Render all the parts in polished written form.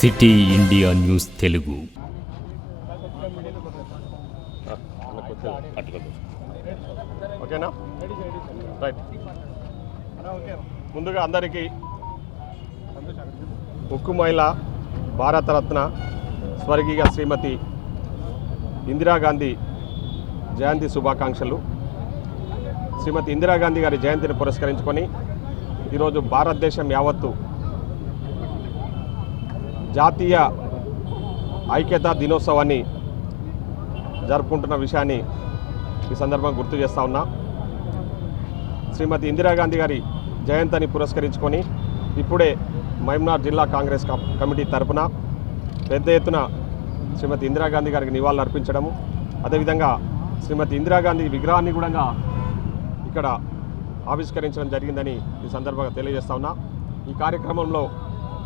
City India news Telugu. ఓకేనా? Right. ముందుగా అందరికీ ఉక్కు మహిళ భారతరత్న స్వర్గీయ శ్రీమతి ఇందిరాగాంధీ జయంతి శుభాకాంక్షలు. శ్రీమతి ఇందిరాగాంధీ గారి జయంతిని పురస్కరించుకొని ఈరోజు భారతదేశం యావత్తు జాతీయ ఐక్యతా దినోత్సవాన్ని జరుపుకుంటున్న విషయాన్ని ఈ సందర్భంగా గుర్తు చేస్తూ ఉన్నా. శ్రీమతి ఇందిరాగాంధీ గారి జయంతిని పురస్కరించుకొని ఇప్పుడే మహబూబ్నగర్ జిల్లా కాంగ్రెస్ కమిటీ తరపున పెద్ద ఎత్తున శ్రీమతి ఇందిరాగాంధీ గారికి నివాళులు అర్పించడము, అదేవిధంగా శ్రీమతి ఇందిరాగాంధీ విగ్రహాన్ని కూడా ఇక్కడ ఆవిష్కరించడం జరిగిందని ఈ సందర్భంగా తెలియజేస్తా ఉన్నా. ఈ కార్యక్రమంలో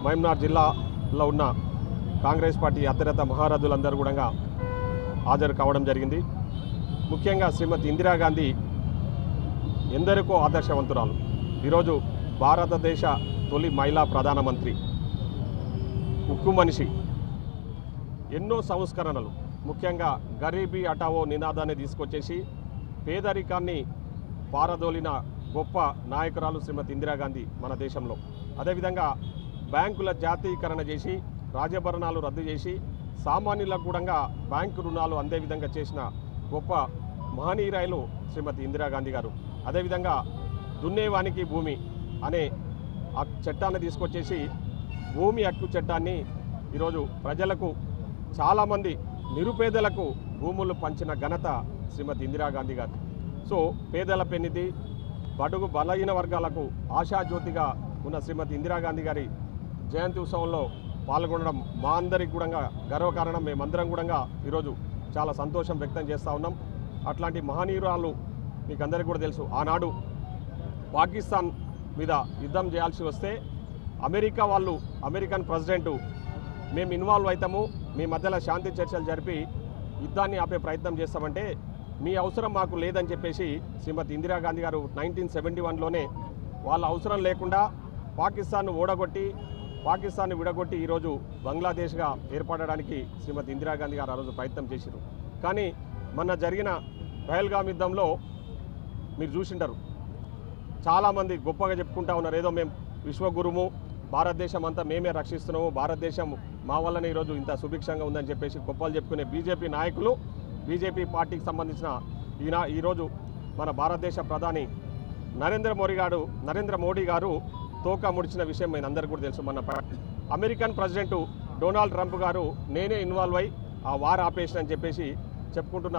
మహబూబ్నగర్ జిల్లాలో ఉన్న కాంగ్రెస్ పార్టీ అత్యరత మహారథులందరూ కూడా హాజరు కావడం జరిగింది. ముఖ్యంగా శ్రీమతి ఇందిరాగాంధీ ఎందరికో ఆదర్శవంతురాలు. ఈరోజు భారతదేశ తొలి మహిళా ప్రధానమంత్రి, ఉక్కు మనిషి, ఎన్నో సంస్కరణలు, ముఖ్యంగా గరీబీ హటావో నినాదాన్ని తీసుకొచ్చేసి పేదరికాన్ని పారదోలిన గొప్ప నాయకురాలు శ్రీమతి ఇందిరాగాంధీ మన దేశంలో. అదేవిధంగా బ్యాంకుల జాతీయకరణ చేసి రాజభరణాలు రద్దు చేసి సామాన్యులకు కూడా బ్యాంకు రుణాలు అందే విధంగా చేసిన గొప్ప మహనీయురాయలు శ్రీమతి ఇందిరాగాంధీ గారు. అదేవిధంగా దున్నేవానికి భూమి అనే ఆ చట్టాన్ని తీసుకొచ్చేసి భూమి హక్కు చట్టాన్ని ఈరోజు ప్రజలకు, చాలామంది నిరుపేదలకు భూములు పంచిన ఘనత శ్రీమతి ఇందిరాగాంధీ గారు. సో పేదల పెన్నిధి, బడుగు బలహీన వర్గాలకు ఆశాజ్యోతిగా ఉన్న శ్రీమతి ఇందిరాగాంధీ గారి జయంతి ఉత్సవంలో పాల్గొనడం మా అందరికి కూడా గర్వకారణం. మేమందరం కూడా ఈరోజు చాలా సంతోషం వ్యక్తం చేస్తూ ఉన్నాం. అట్లాంటి మహనీయురాలు మీకు అందరికీ కూడా తెలుసు. ఆనాడు పాకిస్తాన్ మీద యుద్ధం చేయాల్సి వస్తే అమెరికన్ ప్రెసిడెంటు మేము ఇన్వాల్వ్ అవుతాము, మీ మధ్యలో శాంతి చర్చలు జరిపి యుద్ధాన్ని ఆపే ప్రయత్నం చేస్తామంటే మీ అవసరం మాకు లేదని చెప్పేసి శ్రీమతి ఇందిరాగాంధీ గారు 1971లోనే వాళ్ళ అవసరం లేకుండా పాకిస్తాన్ను విడగొట్టి ఈరోజు బంగ్లాదేశ్గా ఏర్పడడానికి శ్రీమతి ఇందిరాగాంధీ గారు ఆ రోజు ప్రయత్నం చేశారు. కానీ మొన్న జరిగిన పహల్గామ్ యుద్ధంలో మీరు చూసింటారు, చాలామంది గొప్పగా చెప్పుకుంటా ఉన్నారు, ఏదో మేము విశ్వగురుము, భారతదేశం అంతా మేమే రక్షిస్తున్నాము, భారతదేశం మా వల్లనే ఈరోజు ఇంత సుభిక్షంగా ఉందని చెప్పేసి గొప్పలు చెప్పుకునే బీజేపీ నాయకులు, బీజేపీ పార్టీకి సంబంధించిన ఈరోజు మన భారతదేశ ప్రధాని నరేంద్ర మోడీ గారు తోక ముడిచిన విషయం మేము అందరికీ కూడా తెలుసు. మన అమెరికన్ ప్రెసిడెంట్ డొనాల్డ్ ట్రంప్ గారు నేనే ఇన్వాల్వ్ అయ్యి ఆ వార్ ఆపేషన్ అని చెప్పేసి చెప్పుకుంటున్న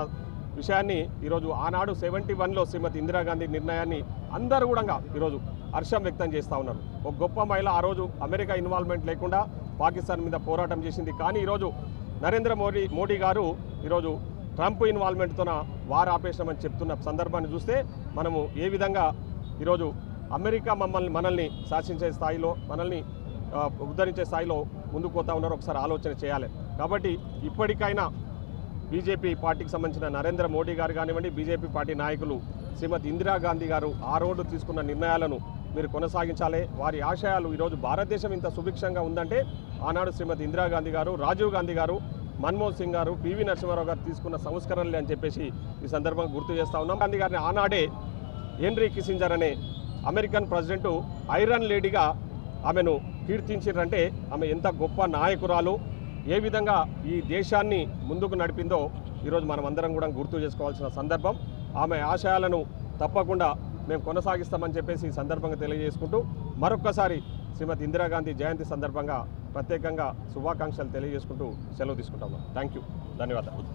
విషయాన్ని ఈరోజు ఆనాడు 71లో శ్రీమతి ఇందిరాగాంధీ నిర్ణయాన్ని అందరూ కూడా ఈరోజు హర్షం వ్యక్తం చేస్తూ ఉన్నారు. ఒక గొప్ప మహిళ ఆ రోజు అమెరికా ఇన్వాల్వ్మెంట్ లేకుండా పాకిస్తాన్ మీద పోరాటం చేసింది. కానీ ఈరోజు నరేంద్ర మోడీ గారు ఈరోజు ట్రంప్ ఇన్వాల్వ్మెంట్తోన వార్ ఆపేసినామని చెప్తున్న సందర్భాన్ని చూస్తే మనము ఏ విధంగా ఈరోజు అమెరికా మనల్ని శాసించే స్థాయిలో, మనల్ని ఉద్ధరించే స్థాయిలో ముందుకు పోతా ఉన్నారో ఒకసారి ఆలోచన చేయాలి. కాబట్టి ఇప్పటికైనా బీజేపీ పార్టీకి సంబంధించిన నరేంద్ర మోడీ గారు కానివ్వండి, బీజేపీ పార్టీ నాయకులు శ్రీమతి ఇందిరాగాంధీ గారు ఆ రోజు తీసుకున్న నిర్ణయాలను మీరు కొనసాగించాలి. వారి ఆశయాలు ఈరోజు భారతదేశం ఇంత సుభిక్షంగా ఉందంటే ఆనాడు శ్రీమతి ఇందిరాగాంధీ గారు, రాజీవ్ గాంధీ గారు, మన్మోహన్ సింగ్ గారు, పివి నరసింహారావు గారు తీసుకున్న సంస్కరణలే అని చెప్పేసి ఈ సందర్భంగా గుర్తు చేస్తూ ఉన్నాం. గాంధీ గారిని ఆనాడే హెన్రీ కిస్సింజర్ అనే అమెరికన్ ప్రెసిడెంట్ ఐరన్ లేడీగా ఆమెను కీర్తించారంటే ఆమె ఎంత గొప్ప నాయకురాలు, ఏ విధంగా ఈ దేశాన్ని ముందుకు నడిపిందో ఈరోజు మనం అందరం కూడా గుర్తు చేసుకోవాల్సిన సందర్భం. ఆమె ఆశయాలను తప్పకుండా మేము కొనసాగిస్తామని చెప్పేసి ఈ సందర్భంగా తెలియజేసుకుంటూ మరొక్కసారి శ్రీమతి ఇందిరాగాంధీ జయంతి సందర్భంగా ప్రత్యేకంగా శుభాకాంక్షలు తెలియజేసుకుంటూ సెలవు తీసుకుంటాము. థ్యాంక్ యూ, ధన్యవాదాలు.